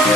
Hello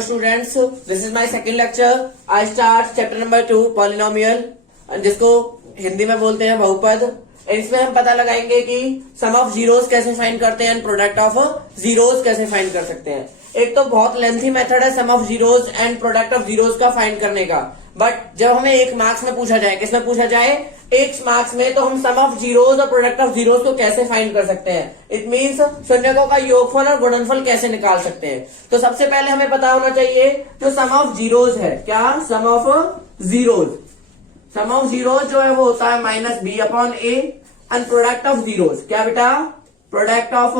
students, this is my second lecture. I start chapter number 2 polynomial, जिसको हिंदी में बोलते हैं बहुपद। इसमें हम पता लगाएंगे कि सम ऑफ जीरोस कैसे फाइंड करते हैं एंड प्रोडक्ट ऑफ जीरोस कैसे फाइंड कर सकते हैं। एक तो बहुत लेंथी मेथड है sum of zeros and product of zeros का फाइंड करने का, बट जब हमें एक मार्क्स में पूछा जाए, किसमें पूछा जाए, एक मार्क्स में, तो हम सम ऑफ जीरोस और प्रोडक्ट ऑफ जीरोस को कैसे फाइंड कर सकते हैं। इट मींस शून्यकों का योगफल और गुणनफल कैसे निकाल सकते हैं। तो सबसे पहले हमें पता होना चाहिए जो सम ऑफ जीरोस है, क्या, sum of zeros. Sum of zeros जो है वो होता है minus B upon A and product of zeros, क्या बेटा, प्रोडक्ट ऑफ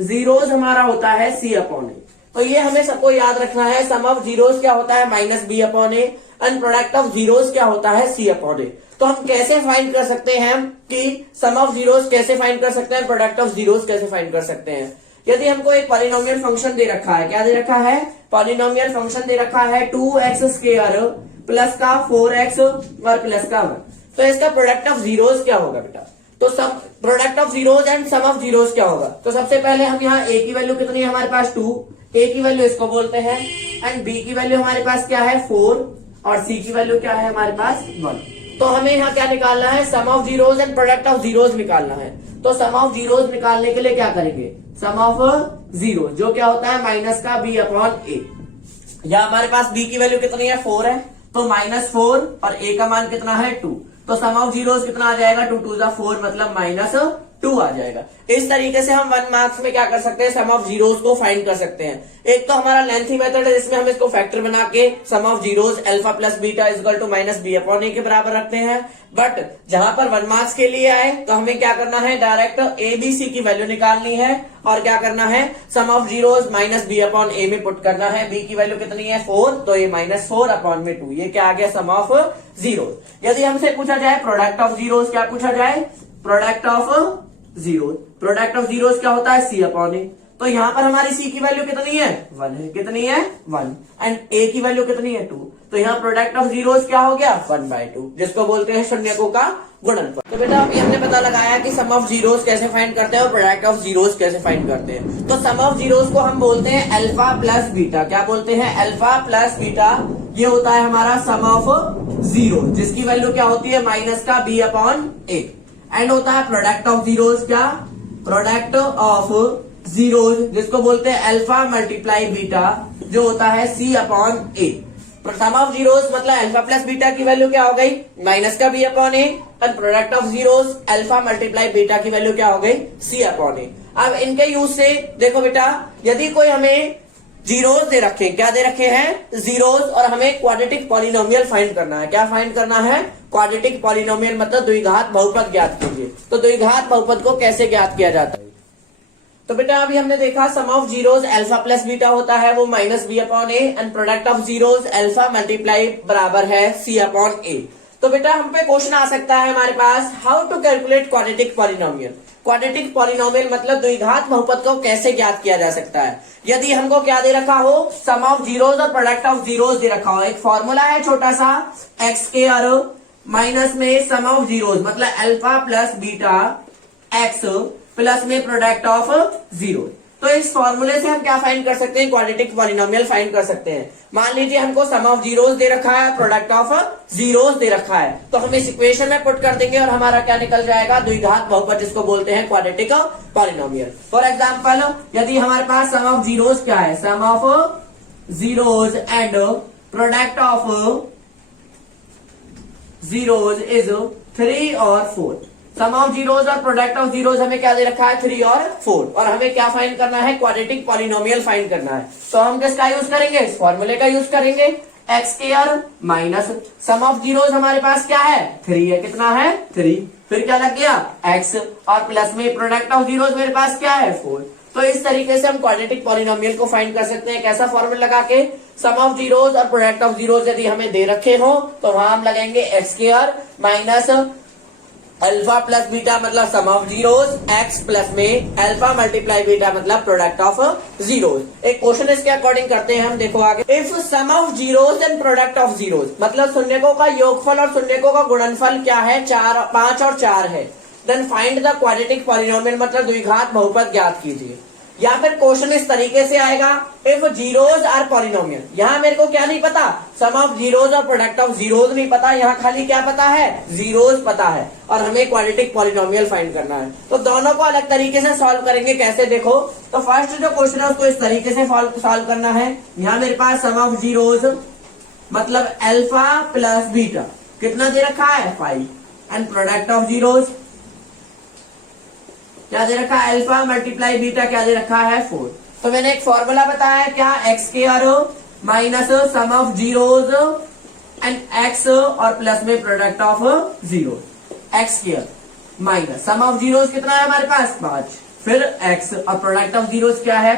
जीरोस हमारा होता है सी अपॉन ए। तो ये हमें सबको याद रखना है, सम ऑफ जीरोस क्या होता है minus B upon A and product of zeros क्या होता है सी अपॉन ए। तो हम कैसे फाइंड कर सकते हैं कि सम ऑफ जीरोस कैसे फाइंड कर सकते हैं, प्रोडक्ट ऑफ जीरोस कैसे फाइंड कर सकते हैं। यदि हमको एक पॉलिनोमियल फंक्शन दे रखा है, क्या दे रखा है, पॉलिनोमियल फंक्शन दे रखा है 2x² प्लस का 4x और प्लस का 1, तो इसका प्रोडक्ट ऑफ जीरोस क्या होगा बेटा। तो sum product of zeros and sum of zeros क्या होगा। तो सबसे पहले हम यहाँ a की वैल्यू कितनी है हमारे पास 2, a की वैल्यू इसको बोलते हैं, एंड b की वैल्यू हमारे पास क्या है 4 और c की वैल्यू क्या है हमारे पास 1। तो हमें यहाँ क्या निकालना है, sum of zeros and product of zeros निकालना है। तो सम ऑफ जीरोस निकालने के लिए क्या करेंगे, सम ऑफ जीरोस जो क्या होता है माइनस का b अपॉन ए। या हमारे पास b की वैल्यू कितनी है 4 है, तो -4 और a का मान कितना है 2, तो सम ऑफ जीरोस कितना आ जाएगा 2 2 4 मतलब -2 आ जाएगा। इस तरीके से हम 1 मार्क्स में क्या कर सकते हैं, सम ऑफ जीरोस को फाइंड कर सकते हैं। एक तो हमारा लेंथी मेथड है जिसमें हम इसको फैक्टर बना के sum of zeros alpha plus beta equal to minus B upon A के बराबर रखते हैं। बट जहां पर 1 मार्क्स के लिए आए तो हमें क्या करना है, डायरेक्ट ए बी सी की वैल्यू निकालनी है और क्या करना है, sum of zeros minus B upon A में पुट करना है। बी की वैल्यू कितनी है 4, तो ये -4 अपॉन में 2, ये क्या आ गया सम ऑफ जीरोस। यदि हमसे पूछा जाए प्रोडक्ट ऑफ जीरोस, क्या पूछा जाए, product of zeros, product of zeros क्या होता है सी अपॉन ए। तो यहाँ पर हमारी सी की वैल्यू कितनी है 1 है, कितनी है 1, एंड ए की वैल्यू कितनी है 2, तो यहाँ प्रोडक्ट ऑफ जीरोस क्या हो गया 1/2, जिसको बोलते हैं शून्यकों का गुणनफल। तो बेटा अभी हमने पता लगाया कि सम ऑफ जीरोस कैसे फाइंड करते हैं और प्रोडक्ट ऑफ जीरोस कैसे फाइंड करते हैं। तो सम ऑफ जीरोस को हम बोलते हैं अल्फा प्लस बीटा, क्या बोलते हैं, अल्फा प्लस बीटा। ये होता है हमारा सम ऑफ जीरो जिसकी वैल्यू क्या होती है माइनस का बी अपॉन ए, एंड होता है प्रोडक्ट ऑफ जीरोस, क्या, प्रोडक्ट ऑफ जीरोस जिसको बोलते हैं अल्फा मल्टीप्लाई बीटा, जो होता है C upon A. Sum of zeros मतलब अल्फा प्लस बीटा की वैल्यू क्या हो गई माइनस का बी अपॉन ए, और product of zeros alpha multiply beta की वैल्यू क्या हो गई सी अपॉन ए। अब इनके यूज से देखो बेटा, यदि कोई हमें जीरोस दे रखे, क्या दे रखे हैं जीरोस, और हमें क्वाड्रेटिक पॉलिनोमियल फाइंड करना है, क्या फाइंड करना है, क्वाड्रेटिक पॉलिनोमियल मतलब द्विघात बहुपद ज्ञात कीजिए। तो द्विघात बहुपद को कैसे ज्ञात किया जाता है। तो बेटा अभी हमने देखा sum of zeros alpha plus beta होता है वो minus B upon A, and product of zeros alpha multiply बराबर है सी अपॉन ए। तो बेटा हम पे क्वेश्चन आ सकता है हमारे पास, how to calculate quadratic polynomial. Quadratic polynomial मतलब द्विघात बहुपद को कैसे ज्ञात किया जा सकता है। यदि हमको क्या दे रखा हो, सम ऑफ जीरोस और प्रोडक्ट ऑफ जीरोस दे रखा हो, एक फॉर्मूला है छोटा सा x² माइनस में सम ऑफ जीरोस मतलब alpha plus beta x plus में प्रोडक्ट ऑफ जीरो। तो इस फॉर्मूले से हम क्या फाइंड कर सकते हैं, क्वाड्रेटिक पॉलिनोमियल फाइंड कर सकते हैं। मान लीजिए हमको सम ऑफ जीरोस दे रखा है, प्रोडक्ट ऑफ जीरोस दे रखा है, तो हम इस इक्वेशन में पुट कर देंगे और हमारा क्या निकल जाएगा, द्विघात बहुपद जिसको बोलते हैं क्वाड्रेटिक पॉलिनोमियल। फॉर एग्जांपल यदि हमारे पास सम ऑफ जीरोस क्या है, sum of zeros and product of zeros is 3 और 4। सम ऑफ जीरोस और प्रोडक्ट ऑफ जीरोस हमें क्या दे रखा है 3 और 4, और हमें क्या फाइंड करना है, क्वाड्रेटिक पॉलिनोमियल फाइंड करना है। तो हम किसका यूज करेंगे, इस फॉर्मूले का यूज करेंगे, x² minus sum of zeros हमारे पास क्या है 3 है, कितना है 3, फिर क्या लग गया x, और प्लस में प्रोडक्ट ऑफ जीरोस मेरे पास क्या है 4। तो इस तरीके से हम क्वाड्रेटिक पॉलिनोमियल को फाइंड कर सकते हैं। कैसा फॉर्मूला लगा के, सम ऑफ जीरोस और प्रोडक्ट ऑफ जीरोस यदि हमें दे रखे हो तो वहां हम लगाएंगे x² minus alpha plus beta मतलब sum of zeros, x plus में अल्फा मल्टीप्लाई बीटा मतलब प्रोडक्ट ऑफ जीरोस। एक क्वेश्चन इसके अकॉर्डिंग करते हैं हम, देखो आगे। If sum of zeros and product of zeros मतलब शून्यकों का योगफल और शून्यकों का गुणनफल क्या है, 5 और 4 है, then find the quadratic polynomial मतलब द्विघात बहुपद ज्ञात कीजिए। या फिर क्वेश्चन इस तरीके से आएगा, इफ जीरोज आर पॉलिनोमियल, यहाँ मेरे को क्या नहीं पता, सम ऑफ जीरोज और प्रोडक्ट ऑफ जीरोज नहीं पता, यहाँ खाली क्या पता है, जीरोज पता है, और हमें क्वाड्रेटिक पॉलिनोमियल फाइंड करना है। तो दोनों को अलग तरीके से सॉल्व करेंगे, कैसे देखो। तो फर्स्ट जो क्वेश्चन है उसको इस तरीके से सॉल्व करना है। यहाँ मेरे पास सम ऑफ जीरोज मतलब अल्फा प्लस बीटा कितना दे रखा है, 5, एंड प्रोडक्ट ऑफ जीरोज क्या दे रखा है, अल्फा मल्टीप्लाई बीटा क्या दे रखा है, 4। तो मैंने एक फॉर्मूला बताया क्या, x square minus sum of zeros and x और प्लस में product of zero, x square minus sum of zeros कितना है हमारे पास, 5, फिर एक्स और प्रोडक्ट ऑफ जीरोज क्या है,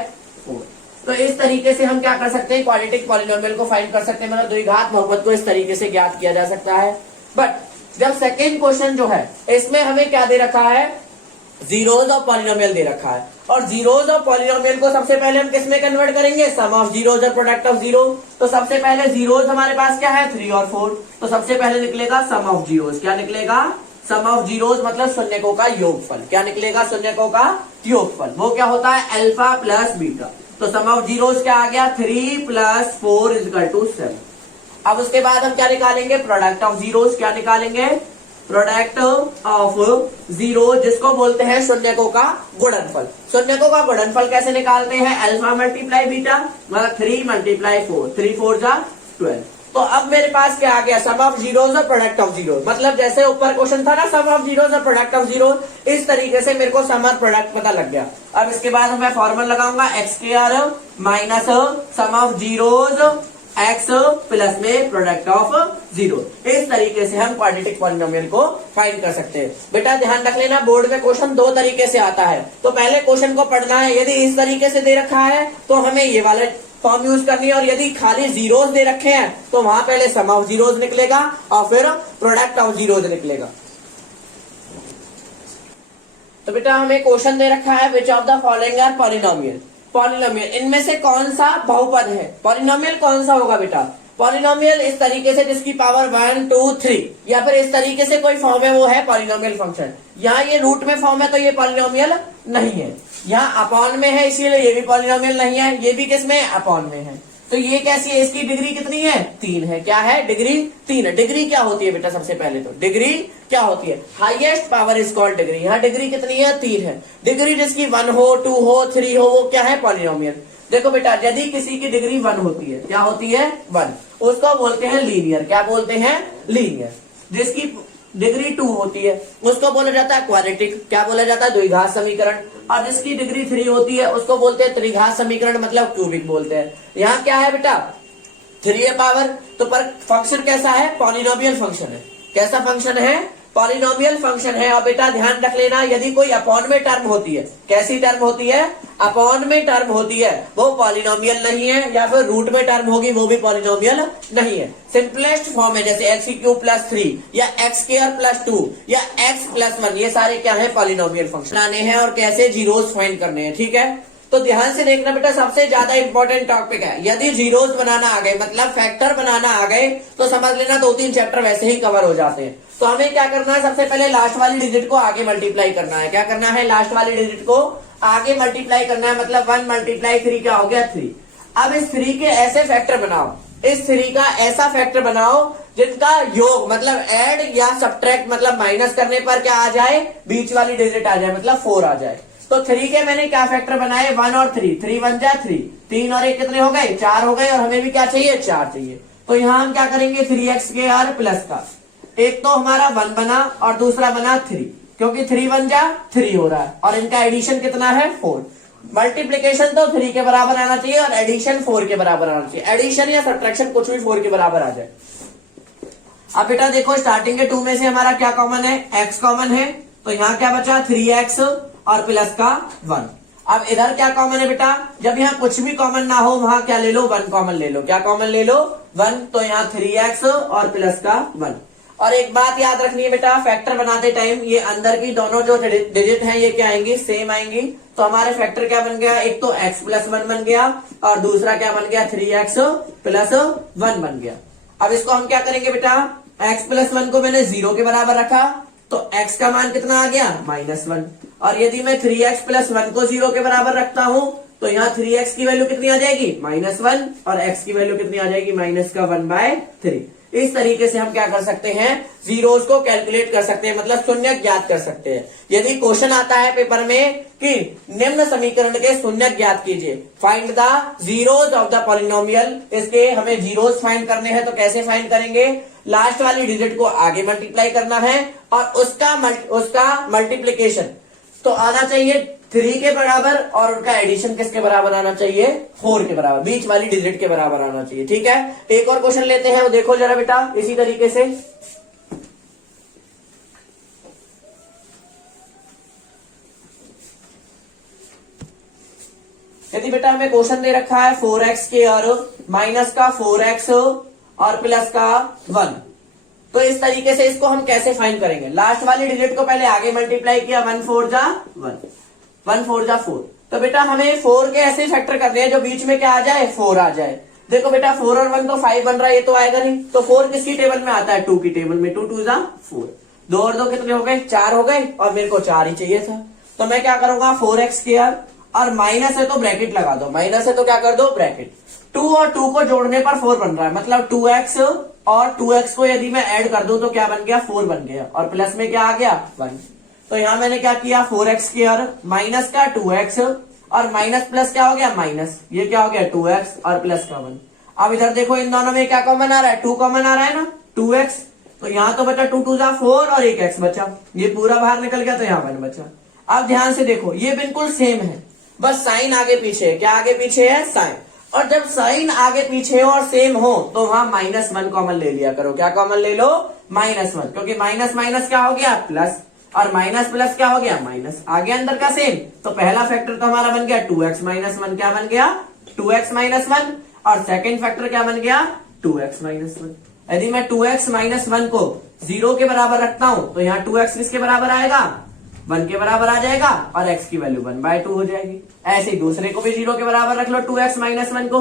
4। तो इस तरीके से हम क्या कर सकते हैं, क्वाड्रेटिक पॉलिनोमियल को फाइंड कर सकते हैं, मतलब द्विघात बहुपद को इस तरीके से ज्ञात किया जा सकता है। बट जब सेकेंड क्वेश्चन जो है इसमें हमें क्या दे रखा है, जीरोज और पॉलिनोमियल दे रखा है, और जीरोज और पॉलिनोमियल को सबसे पहले हम किस में कन्वर्ट करेंगे, सम ऑफ जीरोज और प्रोडक्ट ऑफ जीरो। तो सबसे पहले जीरोज हमारे पास क्या है, 3 और 4, तो सबसे पहले निकलेगा सम ऑफ जीरोज, क्या निकलेगा, सम ऑफ जीरोज मतलब शून्यकों का योगफल, क्या निकलेगा, शून्यकों का योगफल, वो क्या होता है, अल्फा प्लस बीटा। तो सम ऑफ जीरोज क्या आ गया, 3 + 4 = 7। अब उसके बाद हम क्या निकालेंगे, प्रोडक्ट ऑफ जीरोज, क्या निकालेंगे, प्रोडक्ट ऑफ जीरो, जिसको बोलते हैं शून्यकों का गुणनफल। शून्यकों का गुणनफल कैसे निकालते हैं, अल्फा मल्टीप्लाई बीटा मतलब 3 × 4, 3 × 4 = 12। तो अब मेरे पास क्या आ गया, सम ऑफ जीरोज और प्रोडक्ट ऑफ जीरो, मतलब जैसे ऊपर क्वेश्चन था ना सम ऑफ जीरोज और प्रोडक्ट ऑफ जीरो, इस तरीके से मेरे को सम और प्रोडक्ट पता लग गया। अब इसके बाद मैं फॉर्मूला लगाऊंगा, x square minus sum of zeros x plus में प्रोडक्ट ऑफ जीरो। इस तरीके से हम क्वाड्रेटिक पॉलिनोमियल को फाइंड कर सकते हैं। बेटा ध्यान रख लेना, बोर्ड में क्वेश्चन 2 तरीके से आता है, तो पहले क्वेश्चन को पढ़ना है, यदि इस तरीके से दे रखा है तो हमें ये वाले फॉर्म यूज करनी है, और यदि खाली जीरोज दे रखे हैं तो वहां पहले सम ऑफ जीरोज निकलेगा और फिर प्रोडक्ट ऑफ जीरोज निकलेगा। तो बेटा हमें क्वेश्चन दे रखा है, which of the following are polynomial, polynomial इनमें से कौन सा बहुपद है, पॉलिनोमियल कौन सा होगा बेटा, पॉलिनोमियल इस तरीके से जिसकी पावर 1, 2, 3 या फिर इस तरीके से कोई फॉर्म है वो है पॉलिनोमियल फंक्शन। यहाँ ये रूट में फॉर्म है तो ये पॉलिनोमियल नहीं है, यहाँ अपॉन में है इसीलिए ये भी पॉलिनोमियल नहीं है, ये भी किसमें अपॉन में है। तो ये कैसी है, इसकी डिग्री कितनी है, 3 है, क्या है, डिग्री 3 है। डिग्री क्या होती है बेटा, सबसे पहले तो डिग्री क्या होती है, highest power is called degree. यहाँ डिग्री कितनी है, 3 है। डिग्री जिसकी 1 हो, 2 हो, 3 हो, वो क्या है, पॉलिनोमियल। देखो बेटा यदि किसी की डिग्री 1 होती है, क्या होती है, 1, उसको बोलते हैं लीनियर, क्या बोलते हैं, लीनियर। जिसकी डिग्री 2 होती है उसको बोला जाता है क्वाड्रेटिक, क्या बोला जाता है, द्विघात समीकरण। और जिसकी डिग्री 3 होती है उसको बोलते हैं त्रिघात समीकरण, मतलब क्यूबिक बोलते हैं। यहाँ क्या है बेटा, 3 है पावर, तो पर फंक्शन कैसा है, पॉलिनोमियल फंक्शन है। कैसा फंक्शन है, पॉलिनोमियल फंक्शन है। और बेटा ध्यान रख लेना, यदि कोई अपॉन में टर्म होती है, कैसी टर्म होती है, अपॉन में टर्म होती है, वो पॉलिनोमियल नहीं है, या फिर रूट में टर्म होगी वो भी पॉलिनोमियल नहीं है। सिंपलेस्ट फॉर्म है जैसे x³ + 3 या x² + 2 या x + 1, ये सारे क्या है, पॉलिनोमियल फंक्शन आने हैं और कैसे जीरोस फाइंड करने हैं, ठीक है। तो ध्यान से देखना बेटा, सबसे ज्यादा इंपॉर्टेंट टॉपिक है। यदि जीरोस बनाना आ गए मतलब फैक्टर बनाना आ गए तो समझ लेना 2-3 चैप्टर वैसे ही कवर हो जाते हैं। तो हमें क्या करना है, सबसे पहले लास्ट वाली डिजिट को आगे मल्टीप्लाई करना है। क्या करना है, लास्ट वाली डिजिट को आगे मल्टीप्लाई करना है, मतलब 1 × 3 क्या हो गया, 3। अब इस 3 के ऐसे फैक्टर बनाओ, इस 3 का ऐसा फैक्टर बनाओ जिनका योग मतलब ऐड या सब्ट्रैक्ट मतलब माइनस करने पर क्या आ जाए, बीच वाली डिजिट आ जाए, मतलब 4 आ जाए। तो 3 के मैंने क्या फैक्टर बनाए, 1 और 3, 3 × 1 = 3, 3 और 1 कितने हो गए, 4 हो गए, और हमें भी क्या चाहिए, 4 चाहिए। तो यहाँ हम क्या करेंगे, 3x² प्लस का, एक तो हमारा 1 बना और दूसरा बना 3, क्योंकि 3 × 1 = 3 हो रहा है, और इनका एडिशन कितना है, 4। मल्टीप्लीकेशन तो 3 के बराबर आना चाहिए और एडिशन 4 के बराबर आना चाहिए। एडिशन या सब्ट्रैक्शन कुछ भी 4 के बराबर आ जाए। अब बेटा देखो, स्टार्टिंग के 2 में से हमारा क्या कॉमन है, x कॉमन है, तो यहाँ क्या बचा, 3x और प्लस का 1। अब इधर क्या कॉमन है बेटा, जब यहाँ कुछ भी कॉमन ना हो वहां क्या ले लो, 1 कॉमन ले लो। क्या कॉमन ले लो, 1, तो यहाँ 3x और प्लस का 1। और एक बात याद रखनी है बेटा, फैक्टर बनाते टाइम ये अंदर की दोनों जो डिजिट हैं ये क्या आएंगी, सेम आएंगी। तो हमारे फैक्टर क्या बन गया, एक तो x+1 बन गया और दूसरा क्या बन गया 3x+1 बन गया। अब इसको हम क्या करेंगे बेटा, x+1 को मैंने 0 के बराबर रखा तो x का मान कितना आ गया -1। और यदि मैं 3x+1 को 0 के बराबर रखता हूं तो यहाँ 3x की वैल्यू कितनी आ जाएगी -1 और x की वैल्यू कितनी आ जाएगी -1/3। इस तरीके से हम क्या कर सकते हैं, जीरोस को कैलकुलेट कर सकते हैं, मतलब शून्य ज्ञात कर सकते हैं। यदि क्वेश्चन आता है पेपर में कि निम्न समीकरण के शून्य ज्ञात कीजिए, find the zeros of the polynomial, इसके हमें जीरोस फाइंड करने हैं। तो कैसे फाइंड करेंगे, लास्ट वाली डिजिट को आगे मल्टीप्लाई करना है और उसका मल्टीप्लीकेशन तो आना चाहिए 3 के बराबर और उनका एडिशन किसके बराबर आना चाहिए, 4 के बराबर, बीच वाली डिजिट के बराबर आना चाहिए। ठीक है, एक और क्वेश्चन लेते हैं, वो देखो जरा बेटा इसी तरीके से। यदि बेटा हमें क्वेश्चन दे रखा है 4x² माइनस का 4x और प्लस का 1, तो इस तरीके से इसको हम कैसे फाइंड करेंगे, लास्ट वाली डिजिट को पहले आगे मल्टीप्लाई किया, 1 4 जा 4। तो बेटा हमें 4 के ऐसे फैक्टर करने हैं जो बीच में क्या आ जाए, 4 आ जाए। देखो बेटा 4 और 1 तो 5 बन रहा है, ये तो आएगा नहीं। तो 4 किसकी टेबल में आता है, 2 की टेबल में। 2 2 जा 4, 2 और 2 कितने हो गए, 4 हो गए और मेरे को 4 ही चाहिए था। तो मैं क्या करूंगा, 4x² और माइनस है तो ब्रैकेट लगा दो, माइनस है तो क्या कर दो ब्रैकेट। 2 और 2 को जोड़ने पर 4 बन रहा है, मतलब 2x और 2x को यदि मैं ऐड कर दूं तो क्या बन गया, 4 बन गया और प्लस में क्या आ गया 1। तो यहां मैंने क्या किया, 4x² माइनस का 2x और माइनस प्लस क्या हो गया माइनस, ये क्या हो गया 2x और प्लस का 1। अब इधर देखो इन दोनों में क्या कॉमन आ रहा है, 2 कॉमन आ रहा है ना, 2x। तो यहां तो बचा 2 2 जा 4 और एक x बचा, ये पूरा बाहर निकल गया तो यहाँ 1 बचा। अब ध्यान से देखो ये बिल्कुल सेम है, बस साइन आगे पीछे है। क्या आगे पीछे है, साइन। और जब साइन आगे पीछे हो और सेम हो तो वहां -1 कॉमन ले लिया करो। क्या कॉमन ले लो, -1, क्योंकि माइनस माइनस क्या हो गया प्लस और माइनस प्लस क्या हो गया माइनस, आगे अंदर का सेम। तो पहला फैक्टर तो हमारा बन गया 2x - 1, क्या बन गया 2x - 1 और सेकंड फैक्टर क्या बन गया 2x - 1। यदि मैं 2x - 1 को 0 के बराबर रखता हूं तो यहाँ 2x किसके बराबर आएगा, 1 के बराबर आ जाएगा और x की वैल्यू 1/2 हो जाएगी। ऐसे ही दूसरे को भी 0 के बराबर रख लो, 2x - 1 को,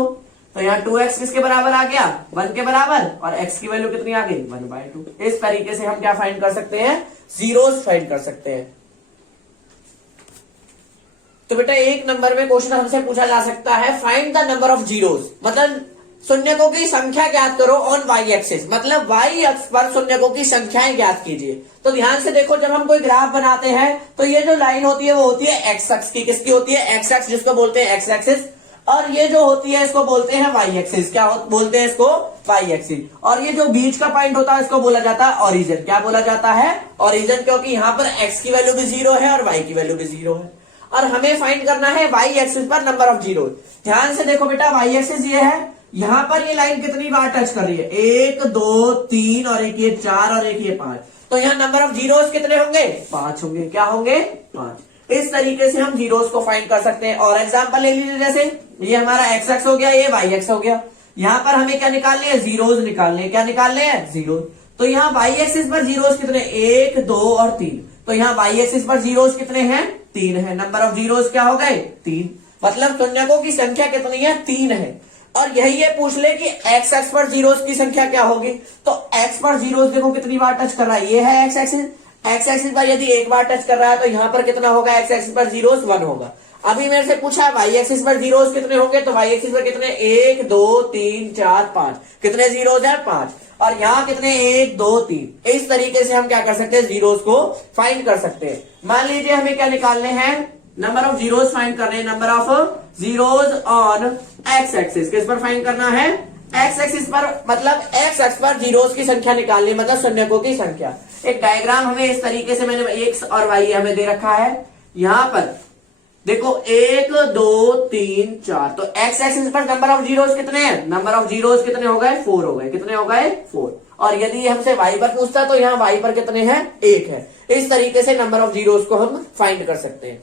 तो यहाँ 2x किसके बराबर आ गया 1 के बराबर और x की वैल्यू कितनी आ गई 1/2। इस तरीके से हम क्या फाइंड कर सकते हैं, जीरोस फाइंड कर सकते हैं। तो बेटा एक नंबर में क्वेश्चन हमसे पूछा जा सकता है, find the number of zeros, मतलब शून्यकों की संख्या ज्ञात करो ऑन वाई एक्सिस, मतलब वाई अक्ष पर शून्यकों की संख्याएं ज्ञात कीजिए। तो ध्यान से देखो, जब हम कोई ग्राफ बनाते हैं तो ये जो लाइन होती है वो होती है एक्स अक्ष की, किसकी होती है एक्स अक्ष, जिसको बोलते हैं एक्स एक्सिस। और ये जो होती है इसको बोलते हैं वाई एक्सिस, क्या बोलते हैं इसको वाई एक्सिस। और ये जो बीच का पॉइंट होता है इसको बोला जाता है ओरिजिन। क्या बोला जाता है, ओरिजिन, क्योंकि यहाँ पर एक्स की वैल्यू भी 0 है और वाई की वैल्यू भी 0 है। और हमें फाइंड करना है वाई एक्सिस पर नंबर ऑफ जीरो। ध्यान से देखो बेटा, वाई एक्सिस ये है, यहां पर ये लाइन कितनी बार टच कर रही है, 1 2 3 और एक ये 4 और एक ये 5। तो यहाँ नंबर ऑफ जीरोस कितने होंगे, 5 होंगे। क्या होंगे, 5। इस तरीके से हम जीरोस को फाइंड कर सकते हैं। और एग्जांपल ले लीजिए, जैसे ये हमारा एक्स एक्स हो गया, ये वाई एक्स हो गया। यहाँ पर हमें क्या निकालने हैं, जीरोस निकालने हैं। क्या निकालने हैं, जीरो। तो यहाँ वाई एक्सिस पर जीरोस कितने, 1 2 और 3। तो यहाँ वाई एक्सिस पर जीरोस कितने हैं, 3 है। नंबर ऑफ जीरोस क्या हो गए, 3। मतलब शून्यकों की संख्या कितनी है, 3 है। और यही ये पूछ ले कि एक्स एक्स पर जीरोस की संख्या क्या होगी, तो एक्स पर जीरोस देखो कितनी बार टच कर रहा है, ये है एक्स एक्सिस। एक्स एक्सिस पर यदि एक बार टच कर रहा है तो यहाँ पर कितना होगा, एक्स एक्सिस पर जीरोस 1 होगा। अभी मेरे से पूछा है वाई एक्सिस पर जीरोस कितने होंगे, तो वाई एक्सिस पर कितने, 1 2 3 4 5। कितने जीरोस है, 5। और यहाँ कितने, 1 2 3। इस तरीके से हम क्या कर सकते हैं, जीरोस को फाइंड कर सकते हैं। मान लीजिए हमें क्या निकालने हैं, नंबर ऑफ जीरोस फाइंड करने हैं। Number of zeros on x axis, किस पर फाइंड करना है, एक्स एक्सिस पर, मतलब एक्स एक्स पर जीरोस की संख्या निकालनी, मतलब शून्यकों की संख्या। एक डायग्राम हमें इस तरीके से, मैंने एक्स और वाई हमें दे रखा है। यहां पर देखो 1 2 3 4। तो एक्स एक्सिस पर नंबर ऑफ जीरोस कितने हैं, नंबर ऑफ जीरोस कितने हो गए, 4 हो गए। कितने हो गए, 4। और यदि हमसे वाई पर पूछता तो यहाँ वाई पर कितने हैं, 1 है। इस तरीके से नंबर ऑफ जीरोस को हम फाइंड कर सकते हैं।